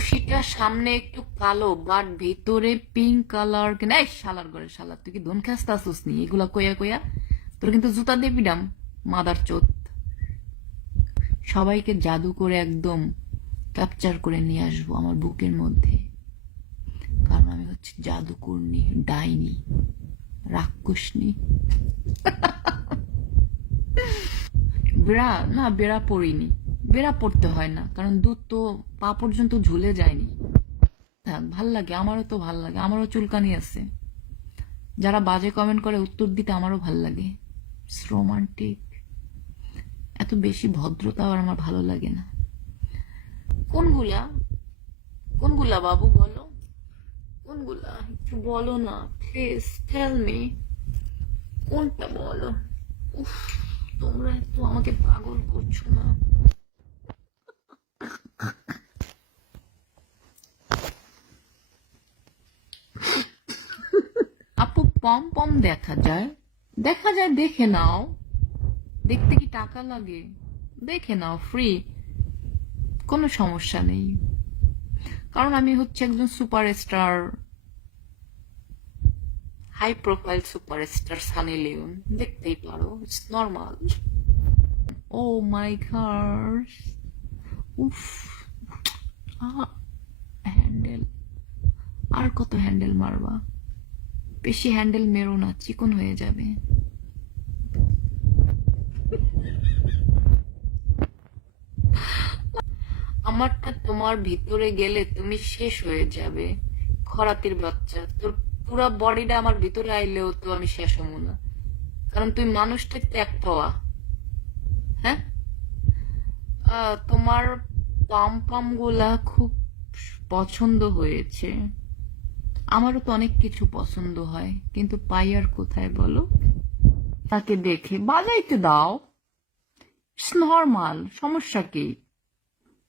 কুশিটা সামনে একটু কালো বাট ভিতরে পিঙ্ক কালার কিনা। এই শালার করে শালার তুই কি ধন খাস্তা আসুস নি? এগুলা কইয়া কইয়া তোর কিন্তু জুতা দিয়ে পিডাম, মাদার চোত সবাইকে জাদু করে একদম ক্যাপচার করে নিয়ে আসব আমার বুকের মধ্যে। কারণ আমি হচ্ছে জাদুকর্ণী, ডাইনি, রাক্ষসনি। বেড়া, না, বেড়া পড়িনি। বেড়া পড়তে হয় না, কারণ দুধ তো পা পর্যন্ত ঝুলে যায়নি। থাক, ভালো লাগে, আমারও তো ভালো লাগে, আমারও চুলকানি আছে। যারা বাজে কমেন্ট করে উত্তর দিতে আমারও ভালো লাগে। রোমান্টিক এত বেশি ভদ্রতা আর আমার ভালো লাগে না। কোনগুলা কোনগুলা বাবু, বলো? কোনগুলা একটু বলো না প্লিজ টেল মি কোনটা বলো? উফ, তোমরা তো আমাকে পাগল করছ না। আপু, পম পম দেখা যায়। দেখা যায়, দেখে নাও। দেখতে কি টাকা লাগে? দেখে নাও ফ্রি কোনো সমস্যা নেই। কারণ আমি হচ্ছে একজন superstar high profile superstar Sunny Leone দেখতেই পারো it's normal oh my god উফ। আর কত হ্যান্ডেল মারবা? বেশি হ্যান্ডেল মেরো না, চিকন হয়ে যাবে। আমারটা তোমার ভিতরে গেলে তুমি শেষ হয়ে যাবে। খরাতির বাচ্চা, তোর পুরো বডিটা আমার ভিতরে আইলেও তো আমি শেষ হব না। কারণ তুই মানুষটা ত্যাগ পাওয়া। হ্যাঁ? তোমার পাম পামগুলা খুব পছন্দ হয়েছে। আমারও তো অনেক কিছু পছন্দ হয়, কিন্তু পাই আর কোথায় বলো? তাকে দেখে, বাজাইতে দাও। নর্মাল সমস্যা কি?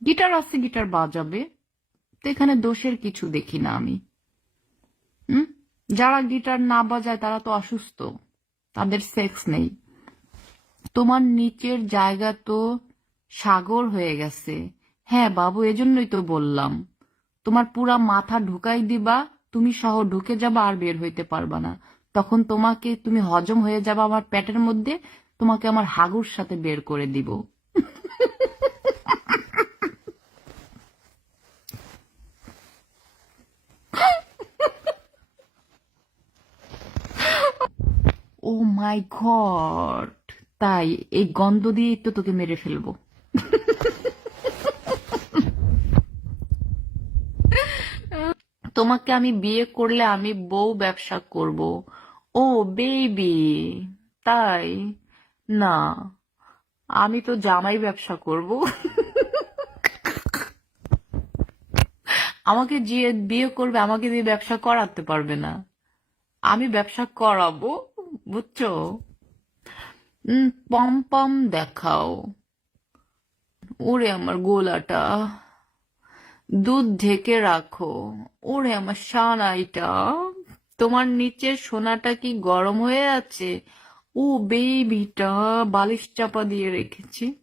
গিটার আছে, গিটার বাজাবে। তো এখানে দোষের কিছু দেখি না আমি। হুম? যারা গিটার না বাজায়, তারা তো অসুস্থ। তাদের সেক্স নেই। তোমার নিচের জায়গা তো সাগর হয়ে গেছে। হ্যাঁ বাবু, এজন্যই তো বললাম। তোমার পুরা মাথা ঢুকাই দিবা তুমি সহ ঢুকে যাবা আর বের হইতে পারবা না। তখন তোমাকে তুমি হজম হয়ে যাবা আমার পেটের মধ্যে, তোমাকে আমার হাগুর সাথে বের করে দিব। ও মাই গড, তাই এই গন্ধ দিয়েই তো তোকে মেরে ফেলব। তোমাকে আমি বিয়ে করলে আমি বউ ব্যবসা করব। Oh, baby. তাই? না, আমি তো জামাই ব্যবসা করব। আমাকে যে বিয়ে করবে, আমাকে দিয়ে ব্যবসা করাতে পারবে না। আমি ব্যবসা করাবো, বুঝছ? পম পম দেখাও। ওরে আমার গোলাটা। দুধ ঢেকে রাখো। ওরে আমার সারাইটা তোমার নিচের সোনাটা কি গরম হয়ে আছে? ও বেবিটা, বালিশ চাপা দিয়ে রেখেছি।